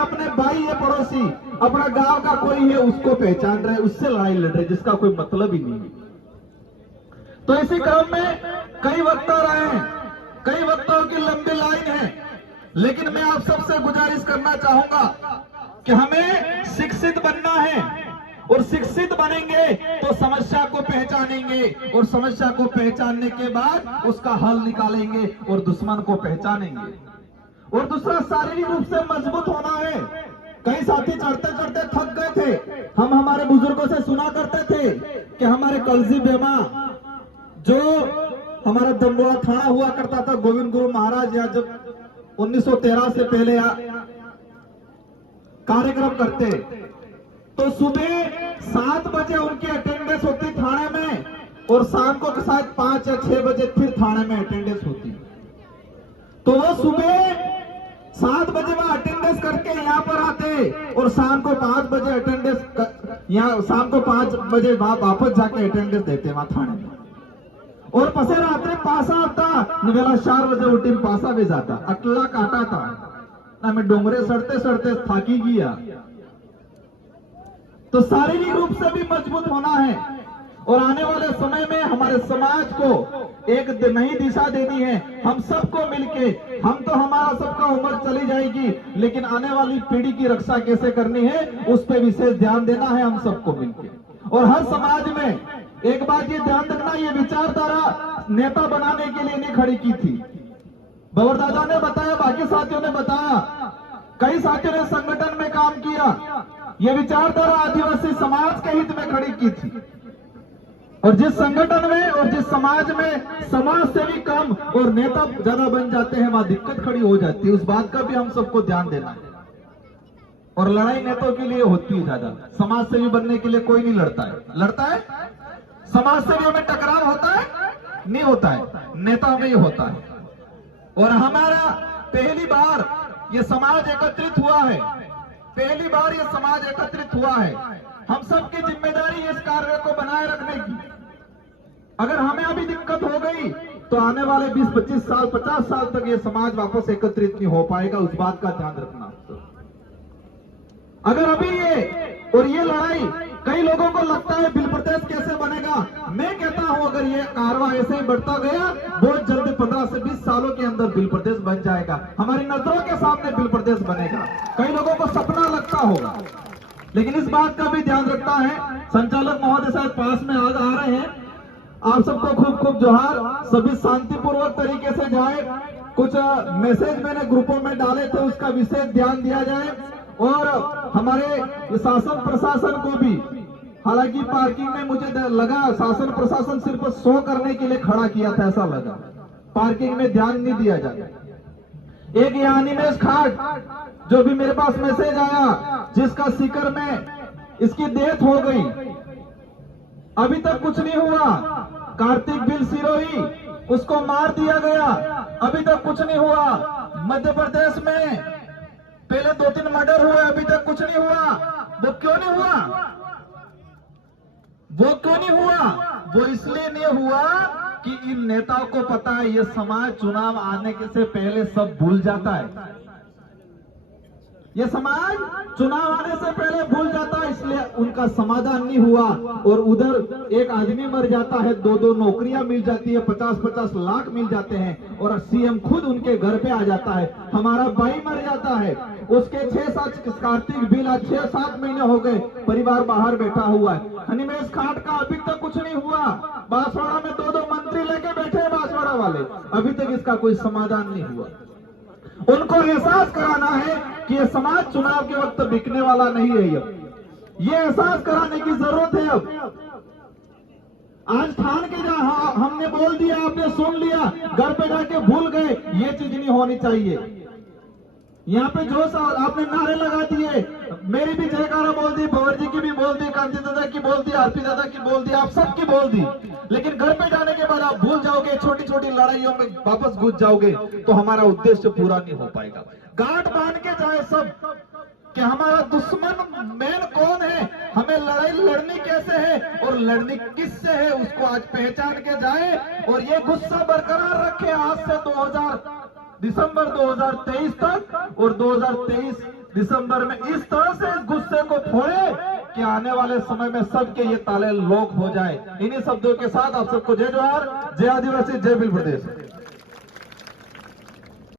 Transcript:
अपने भाई है, पड़ोसी, अपना गांव का कोई है, उसको पहचान रहे, उससे लड़ाई लड़ रहे, जिसका कोई मतलब ही नहीं है। तो इसी क्रम में कई वक्ता रहे हैं, कई वक्ताओं की लंबी लाइन है, लेकिन मैं आप सबसे गुजारिश करना चाहूंगा कि हमें शिक्षित बनना है, और शिक्षित बनेंगे तो समस्या को पहचानेंगे, और समस्या को पहचानने के बाद उसका हल निकालेंगे और दुश्मन को पहचानेंगे। और दूसरा, शारीरिक रूप से मजबूत होना है। कई साथी चढ़ते चढ़ते थक गए थे। हम हमारे बुजुर्गों से सुना करते थे कि हमारे कलजी बेमा, जो हमारा दम्बुआ थाना हुआ करता था, गोविंद गुरु महाराज यहाँ जब 1913 से पहले कार्यक्रम करते, तो सुबह 7 बजे उनकी अटेंडेंस होती थाने में, और शाम को शायद 5 या 6 बजे फिर थाने में अटेंडेंस होती। तो वो सुबह 7 बजे वह अटेंडेंस करके यहाँ पर आते, और शाम को 5 बजे अटेंडेंस, यहाँ शाम को 5 बजे वापस जाके अटेंडेंस देते वहां थाने में। और पसे रात्रि पासा आता, वेला 4 बजे उठी पासा भी जाता, अटला काटा था ना, मैं डोंगरे सड़ते सड़ते थाकी गया। तो शारीरिक रूप से भी मजबूत होना है, और आने वाले समय में हमारे समाज को एक नई दिशा देनी है। हम सबको मिलके, हम तो हमारा सबका उम्र चली जाएगी, लेकिन आने वाली पीढ़ी की रक्षा कैसे करनी है उस पर विशेष ध्यान देना है हम सबको मिलके। और हर समाज में एक बात ये ध्यान रखना, ये विचारधारा नेता बनाने के लिए नहीं खड़ी की थी। बबर दादा ने बताया, बाकी साथियों ने बताया, कई साथियों ने संगठन में काम किया। ये विचारधारा आदिवासी समाज के हित में खड़ी की थी। और जिस संगठन में और जिस समाज में समाज से भी कम और नेता ज्यादा बन जाते हैं, वहां दिक्कत खड़ी हो जाती है। उस बात का भी हम सबको ध्यान देना है। और लड़ाई नेताओं के लिए होती है ज्यादा, समाज सेवी बनने के लिए कोई नहीं लड़ता है। लड़ता है समाज सेवियों में टकराव होता है? नहीं होता है, नेताओं में ही होता है। और हमारा पहली बार ये समाज एकत्रित हुआ है, पहली बार ये समाज एकत्रित हुआ है। हम सबकी जिम्मेदारी है इस कार्य को बनाए रखने की। अगर हमें अभी दिक्कत हो गई तो आने वाले 20-25 साल, 50 साल तक ये समाज वापस एकत्रित नहीं हो पाएगा, उस बात का ध्यान रखना। अगर अभी ये लड़ाई, कई लोगों को लगता है बिल प्रदेश कैसे बनेगा, मैं कहता हूं अगर ये कारवा ऐसे ही बढ़ता गया, बहुत जल्दी 15 से 20 सालों के अंदर बिल प्रदेश बन जाएगा। हमारी नजरों के सामने बिल प्रदेश बनेगा। कई लोगों को सपना लगता होगा, लेकिन इस बात का भी ध्यान रखना है। संचालक महोदय शायद पास में आज आ रहे हैं। आप सबको खूब खूब जोहार। सभी शांतिपूर्वक तरीके से जाए। कुछ मैसेज मैंने ग्रुपों में डाले थे, उसका विशेष ध्यान दिया जाए। और हमारे शासन प्रशासन को भी, हालांकि पार्किंग में मुझे लगा शासन प्रशासन सिर्फ 100 करने के लिए खड़ा किया था, ऐसा लगा, पार्किंग में ध्यान नहीं दिया जाता। एक यहाँ निमेश खाट, जो भी मेरे पास मैसेज आया, जिसका सीकर में इसकी डेथ हो गई, अभी तक कुछ नहीं हुआ। कार्तिक बिल सिरोही, उसको मार दिया गया, अभी तक कुछ नहीं हुआ। मध्य प्रदेश में पहले 2-3 मर्डर हुए, अभी तक कुछ नहीं हुआ। वो क्यों नहीं हुआ? वो क्यों नहीं हुआ? वो इसलिए नहीं हुआ कि इन नेताओं को पता है ये समाज चुनाव आने के से पहले सब भूल जाता है। ये समाज चुनाव आने से पहले भूल जाता है, इसलिए उनका समाधान नहीं हुआ। और उधर एक आदमी मर जाता है, 2-2 नौकरियां मिल जाती है, 50-50 लाख मिल जाते हैं, और सीएम खुद उनके घर पे आ जाता है। हमारा भाई मर जाता है, उसके 6-7 कार्तिक बिल, आज 6-7 महीने हो गए, परिवार बाहर बैठा हुआ है। हनीमेश खाट का अभी तक कुछ नहीं हुआ। बांसवाड़ा में 2-2 मंत्री लेके बैठे हैं बांसवाड़ा वाले, अभी तक इसका कोई समाधान नहीं हुआ। उनको एहसास कराना है कि ये समाज चुनाव के वक्त बिकने वाला नहीं है। अब ये एहसास कराने की जरूरत है। अब आज ठान के हमने बोल दिया, आपने सुन लिया, घर पे जाके भूल गए, ये चीज नहीं होनी चाहिए। यहाँ पे जो आपने नारे लगा दिए, मेरी भी जयकारा बोल दी, भंवर जी की भी बोल दी, कांति दादा की बोल दी, आरपी दादा की बोल दी, आप सबकी बोल दी, लेकिन घर पे जाने के बाद आप भूल जाओगे, छोटी छोटी लड़ाइयों में वापस घुस जाओगे, तो हमारा उद्देश्य पूरा नहीं हो पाएगा। गांठ बांध के जाए सब कि हमारा दुश्मन मेन कौन है, हमें लड़ाई लड़नी कैसे है और लड़नी किससे है, उसको आज पहचान के जाए। और ये गुस्सा बरकरार रखे आज से दिसंबर 2023 तक, और 2023 दिसंबर में इस तरह से इस गुस्से को फोड़े कि आने वाले समय में सबके ये ताले लोक हो जाए। इन्हीं शब्दों के साथ आप सबको जय जोहार, जय आदिवासी, जय भील प्रदेश।